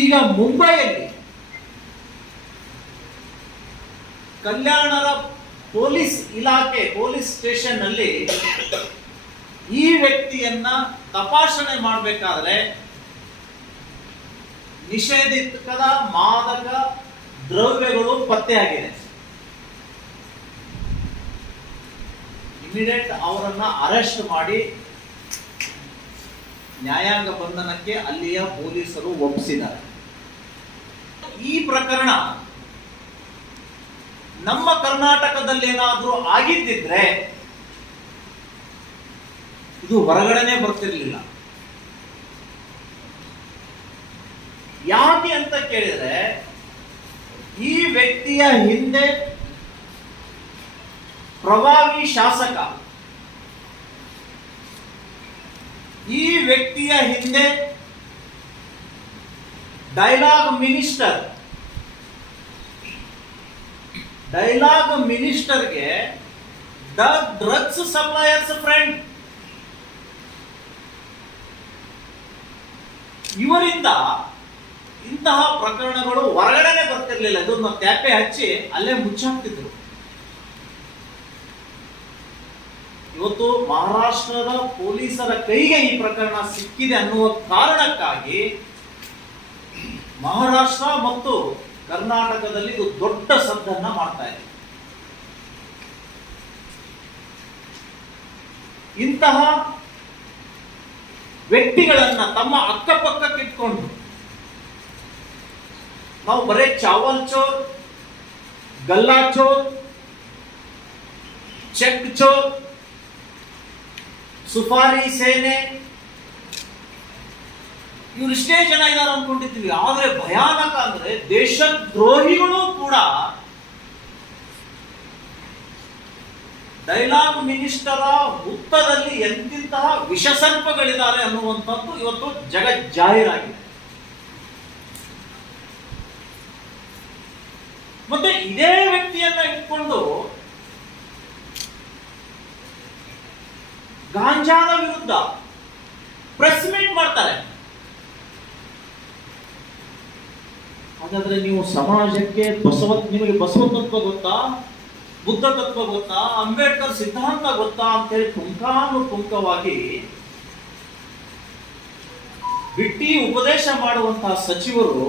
ಈಗ ಮುಂಬೈಯಲ್ಲಿ ಕಲ್ಯಾಣರ ಪೊಲೀಸ್ ಇಲಾಖೆ, ಪೊಲೀಸ್ ಸ್ಟೇಷನ್ನಲ್ಲಿ ಈ ವ್ಯಕ್ತಿಯನ್ನ ತಪಾಸಣೆ ಮಾಡಬೇಕಾದ್ರೆ ನಿಷೇಧಿತದ ಮಾದಕ ದ್ರವ್ಯಗಳು ಪತ್ತೆಯಾಗಿದೆ. ಇಮಿಡಿಯೇಟ್ ಅವರನ್ನ ಅರೆಸ್ಟ್ ಮಾಡಿ ನ್ಯಾಯಾಂಗ ಬಂಧನಕ್ಕೆ ಅಲ್ಲಿಯ ಪೊಲೀಸರು ಒಪ್ಪಿಸಿದ್ದಾರೆ. ಈ ಪ್ರಕರಣ ನಮ್ಮ ಕರ್ನಾಟಕದಲ್ಲಿ ಏನಾದ್ರೂ ಆಗಿದ್ದಿದ್ರೆ ಇದು ಹೊರಗಡೆನೆ ಬರ್ತಿರ್ಲಿಲ್ಲ. ಯಾಕೆ ಅಂತ ಕೇಳಿದ್ರೆ ಈ ವ್ಯಕ್ತಿಯ ಹಿಂದೆ ಪ್ರಭಾವಿ ಶಾಸಕ ಈ ವ್ಯಕ್ತಿಯ ಹಿಂದೆ ಡೈಲಾಗ್ ಮಿನಿಸ್ಟರ್ ಡೈಲಾಗ್ ಮಿನಿಸ್ಟರ್ಗೆ ದ ಡ್ರಗ್ಸ್ ಸಪ್ಲೈಯರ್ಸ್ ಫ್ರೆಂಡ್ ಇವರಿಂದ ಇಂತಹ ಪ್ರಕರಣಗಳು ಹೊರಗಡೆನೆ ಬರ್ತಿರ್ಲಿಲ್ಲ. ಇದನ್ನ ತ್ಯಾಪೆ ಹಚ್ಚಿ ಅಲ್ಲೇ ಮುಚ್ಚಾಕ್ತಿದ್ರು. ಇವತ್ತು ಮಹಾರಾಷ್ಟ್ರದ ಪೊಲೀಸರ ಕೈಗೆ ಈ ಪ್ರಕರಣ ಸಿಕ್ಕಿದೆ ಅನ್ನುವ ಕಾರಣಕ್ಕಾಗಿ ಮಹಾರಾಷ್ಟ್ರ ಮತ್ತು ಕರ್ನಾಟಕದಲ್ಲಿ ಇದು ದೊಡ್ಡ ಸದ್ದನ್ನ ಮಾಡ್ತಾ ಇದೆ. ಇಂತಹ ವ್ಯಕ್ತಿಗಳನ್ನ ತಮ್ಮ ಅಕ್ಕಪಕ್ಕಕ್ಕಿಟ್ಕೊಂಡು ನಾವು ಬರೇ ಚಾವಲ್ ಚೋರ್, ಗಲ್ಲಾ ಚೋರ್, ಚೆಕ್ ಚೋರ್ ಸುಪಾರಿ ಸೇನೆ ಇವ್ರಿಷ್ಟೇ ಜನ ಇದ್ದಾರೆ ಅನ್ಕೊಂಡಿದ್ವಿ. ಆದ್ರೆ ಭಯಾನಕ ಅಂದ್ರೆ ದೇಶದ್ರೋಹಿಗಳು ಕೂಡ ಡೈಲಾಗ್ ಮಿನಿಸ್ಟರ ಹುತ್ತದಲ್ಲಿ ಎಂತಿಂತಹ ವಿಷಸರ್ಪಗಳಿದ್ದಾರೆ ಅನ್ನುವಂಥದ್ದು ಇವತ್ತು ಜಗ ಜಾಹೀರಾಗಿದೆ ಮತ್ತೆ ಇದೇ ವ್ಯಕ್ತಿಯನ್ನ ಇಟ್ಕೊಂಡು ಗಾಂಜಾದ ವಿರುದ್ಧ ಪ್ರೆಸ್ ಮೀಟ್ ಮಾಡ್ತಾರೆ. ಹಾಗಾದ್ರೆ ನೀವು ಸಮಾಜಕ್ಕೆ ಬಸವ ನಿಮಗೆ ಬಸವ ತತ್ವ ಗೊತ್ತಾ? ಬುದ್ಧ ತತ್ವ ಗೊತ್ತಾ? ಅಂಬೇಡ್ಕರ್ ಸಿದ್ಧಾಂತ ಗೊತ್ತಾ ಅಂತೇಳಿ ಪುಂಖಾನುಪುಂಖವಾಗಿ ಬಿಟ್ಟಿ ಉಪದೇಶ ಮಾಡುವಂತಹ ಸಚಿವರು